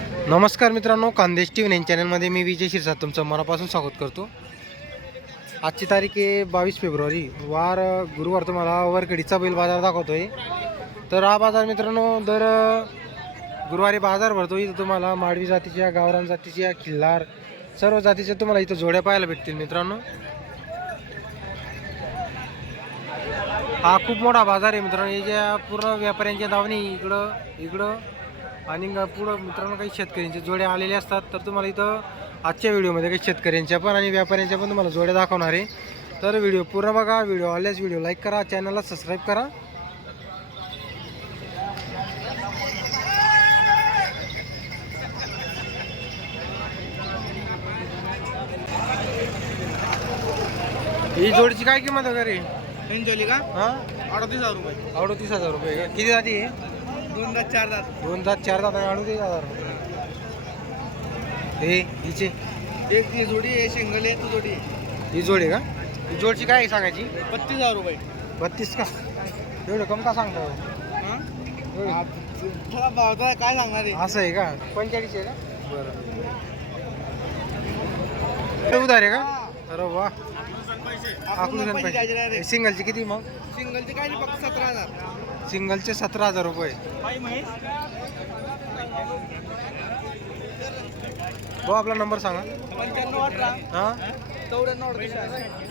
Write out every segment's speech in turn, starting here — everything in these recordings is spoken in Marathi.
नमस्कार मित्रांनो कांदेश टी व्ही चॅनलमध्ये मी विजय शिरसाट तुमचं मनापासून स्वागत करतो. आजची तारीख आहे बावीस फेब्रुवारी. वार गुरुवार तुम्हाला वरकडीचा बैल बाजार दाखवतोय. तर हा बाजार मित्रांनो दर गुरुवारी बाजार भरतो. इथं तुम्हाला माडवी जातीच्या गावरान जातीच्या खिल्लार सर्व जातीच्या तुम्हाला इथं जोड्या पाहायला भेटतील मित्रांनो. हा खूप मोठा बाजार आहे मित्रांनो. हे ज्या पूर्ण व्यापाऱ्यांच्या दावणी इकडं इकडं. आणि पुढं मित्रांनो काही शेतकऱ्यांचे जोडे आलेले असतात तर तुम्हाला इथं आजच्या व्हिडिओमध्ये काही शेतकऱ्यांच्या पण आणि व्यापाऱ्यांच्या पण तुम्हाला जोड्या दाखवणार आहे. तर व्हिडिओ पूर्ण बघा व्हिडिओ आल्यास व्हिडिओ लाईक करा चॅनलला सबस्क्राईब करा. ही जोडीची काय किंमत वगैरे का? हां? अडतीस हजार रुपये. अडतीस हजार रुपये. का किती जाती आहे? दोन दात चार दात. दोन दात चार दात आणि रुपये. हे हिचे. एक ती जोडी आहे सिंगल आहे तू जोडी. ही जोड का? ही जोडची काय आहे सांगायची? बत्तीस हजार रुपये. बत्तीस का? एवढं कम का सांगता हो? काय सांगणार आहे? असं आहे का? पंचेचाळीस आहे का बरं. उधार आहे का? अरे वा. सिंगलची किती मग? सिंगलचे काय नाही फक्त सतरा हजार. सिंगलचे सतरा हजार रुपये. हो आपला नंबर सांगा. हां?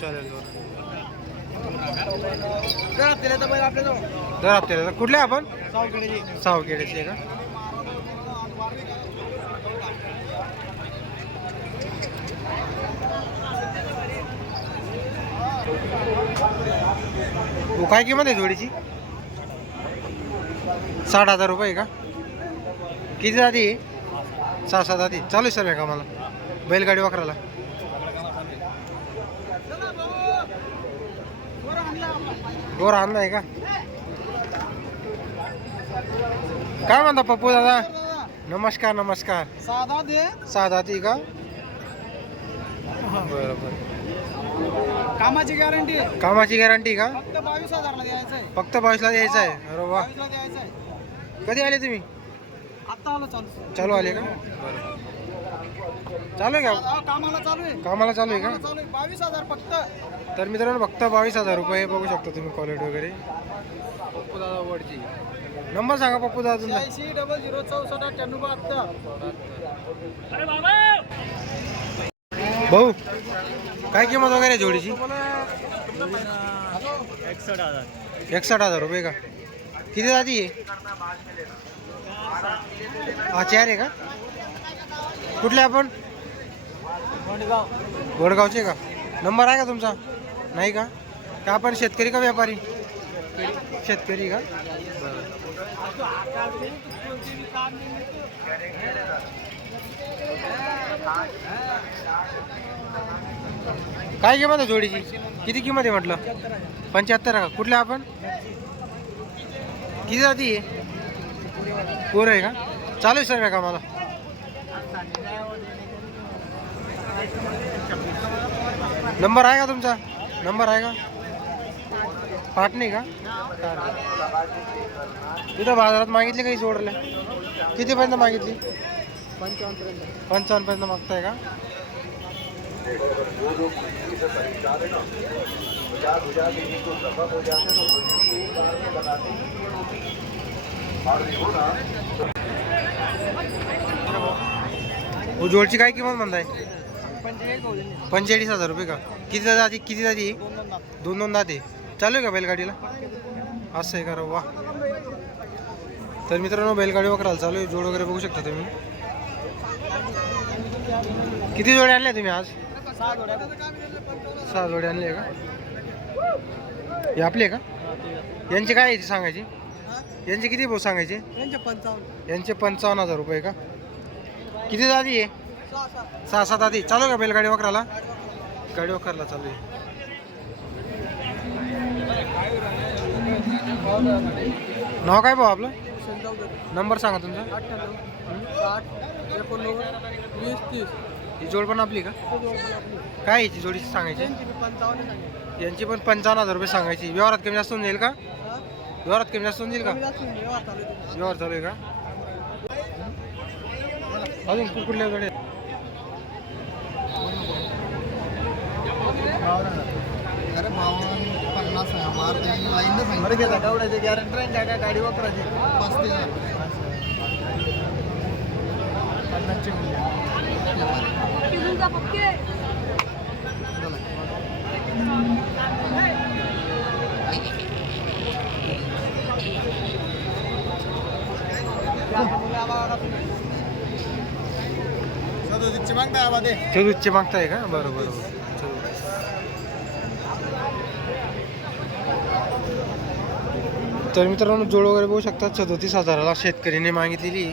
चालेल दर हप्त्याला कुठले आपण? सावखेड्याची का? काय किंमत आहे जोडीची? साठ हजार रुपये का? किती जाती सहा सात जाती चालू आहे सर्व का मला बैलगाडी वाकराला. गोर आणला आहे का? काय म्हणता पप्पू दादा? नमस्कार नमस्कार. साधा दे. सहा जाती का? बरं बरं. कामाची गॅरंटी कामाची गॅरंटी का? फक्त बावीस हजारला द्यायचं आहे. फक्त बावीसला द्यायचं आहे. अरे वा. बावीसला द्यायचं आहे. कधी आले तुम्ही? आता आलं चालू. चालू आले का? चालू आहे का? हा, कामाला चालू आहे. कामाला चालू आहे का? चालू आहे. बावीस हजार फक्त. तर मित्रांनो फक्त बावीस हजार रुपये बघू शकता तुम्ही क्वालिटी वगैरे. पप्पू दादा वडची नंबर सांगा पप्पू दादा तुमचा. शहाऐंशी डबल झिरो चौसष्ट अठ्ठ्याण्णव बहात्तर. भाऊ काय किंमत वगैरे आहे जोडीची? एकसठ हजार हजार रुपये का? किती जाती आहे? हा चार आहे का? कुठले आपण? गोडगावचे का? नंबर आहे का तुमचा? नाही का? का आपण शेतकरी का व्यापारी? शेतकरी का? काय किंमत आहे जोडीची? किती किंमत आहे म्हटलं? पंच्याहत्तर का? कुठल्या आपण? किती जाती आहे पोरं आहे का? चालू आहे सर का मला नंबर आहे का तुमचा? नंबर आहे का? पाठ नाही का? इथं बाजारात मागितली काही सोडले कितीपर्यंत मागितली? पंचावन्नपर्यंत. पंचावन्नपर्यंत मागताय का? हो जोडची काय किंमत म्हणताय? पंचेचाळीस हजार रुपये का? किती जाती? किती जाती? दोन दोन दात. चालू आहे का बैलगाडीला? असं आहे का? वा. तर मित्रांनो बैलगाडी वगैरे चालू आहे. जोड वगैरे बघू शकता तुम्ही. किती जोडे आणले तुम्ही आज? सहा जोडे आणले का? हे आपले आहे का? यांचे काय याची सांगायची? यांचे किती भाऊ सांगायचे? त्यांचे पंचावन्न. यांचे पंचावन्न हजार रुपये का? किती जाती आहे सहा सात आधी चालू का बैलगाडी वकराला? गाडी वकराला चालू आहे. नाव काय भाऊ आपलं? नंबर सांगा तुमचा. अठ्ठ्याण्णव साठ एकोणनव्वद वीस तीस. ही जोड पण आपली का? काय याची जोडीची सांगायची? यांची पण पंचावन्न हजार रुपये सांगायची. व्यवहारात कमी जास्त होऊन जाईल का? व्यवहारात कमी जास्त होऊन जाईल का? व्यवहार चालू आहे. का? अजून कुठल्या गाड्या अरे पन्नास आहे. मारते लाईन सांगितलं घेता गावड्याचे गॅरंटी राहील काय गाडी वापरायची? पस्तीस पन्नासचे पिलूचा पक्के सदोतीसचे मागताय मागताय का? बरं बरं बरं. तर मित्रांनो जोड वगैरे बघू शकता सदोतीस हजाराला शेतकरीने मागितलेली.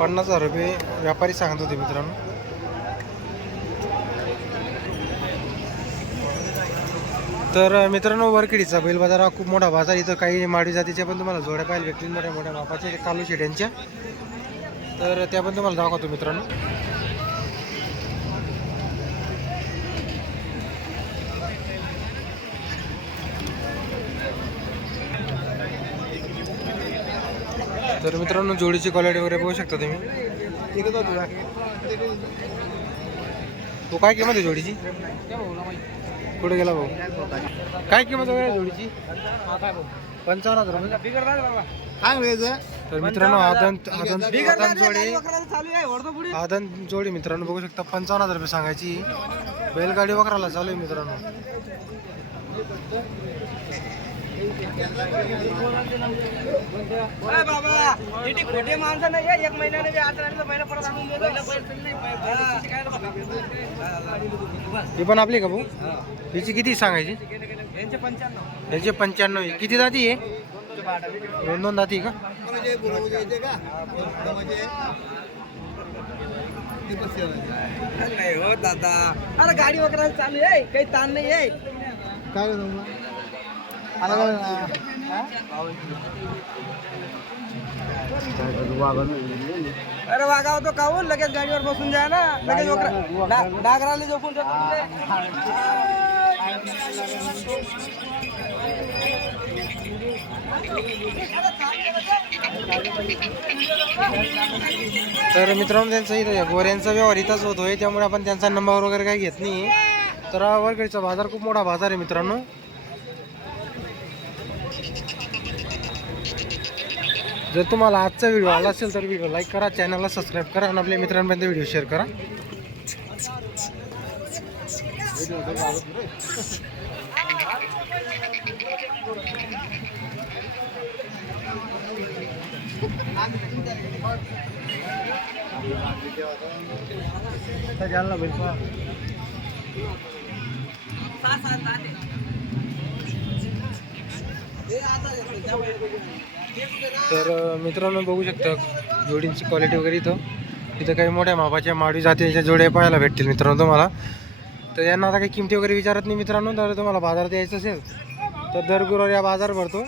पन्नास हजार रुपये व्यापारी सांगत होते मित्रांनो. तर मित्रांनो वरखेडीचा बैल बाजार हा खूप मोठा बाजार इथं काही माडी जातीच्या पण तुम्हाला जोड्या पाहिजे भेटतील. मोठ्या मोठ्या मापाचे कालू शेड्यांच्या. तर त्या पण तुम्हाला दाखवतो मित्रांनो. तर मित्रांनो जोडीची क्वालिटी वगैरे बघू शकता तुम्ही. तो काय किंमत आहे जोडीची? कुठे गेला भाऊ? काय किंमत वगैरे आहे? जोडीची? पंचावन्न हजार काय तर मित्रांनो आदन आदन आदन जोडी आदन जोडी मित्रांनो बघू शकता पंचावन्न हजार रुपये सांगायची. बैलगाडी वखराला चालू आहे मित्रांनो. बाबा इथे खोटे माणसं नाही एक महिन्याने बी आज राहिलं पहिलं परत आणून देतो. ही. पण आपली का भाऊ? हिची किती सांगायची? यांचे पंच्याण्णव. ह्याची पंच्याण्णव आहे. किती जाती आहे? दोन दोन जाती का? नाही हो दादा. अरे गाडी वगैरे चालू आहे. काही ताण नाही आहे काय अरे वागाव तो काहून लगेच गाडीवर बसून जाय ना. लगेच डागराला झोपून तर मित्रांनो त्यांचा इथं गोऱ्यांचा व्यवहार इथंच होतोय. त्यामुळे आपण त्यांचा नंबर वगैरे काही घेत नाही. तर हा बाजार खूप मोठा बाजार आहे मित्रांनो. जर तुम्हाला आजचा व्हिडिओ आला असेल तर व्हिडिओ लाईक करा चॅनलला सबस्क्राईब करा आणि आपल्या मित्रांपर्यंत व्हिडिओ शेअर करा. तर मित्रांनो बघू शकता जोडींची क्वालिटी वगैरे इथं. इथं काही मोठ्या मापाच्या माडी जातीच्या जोड्या पाहायला भेटतील मित्रांनो तुम्हाला. तर यांना आता काही किमती वगैरे विचारत नाही मित्रांनो जर तुम्हाला बाजारात यायचं असेल तर दर गुरुवारी हा बाजार भरतो.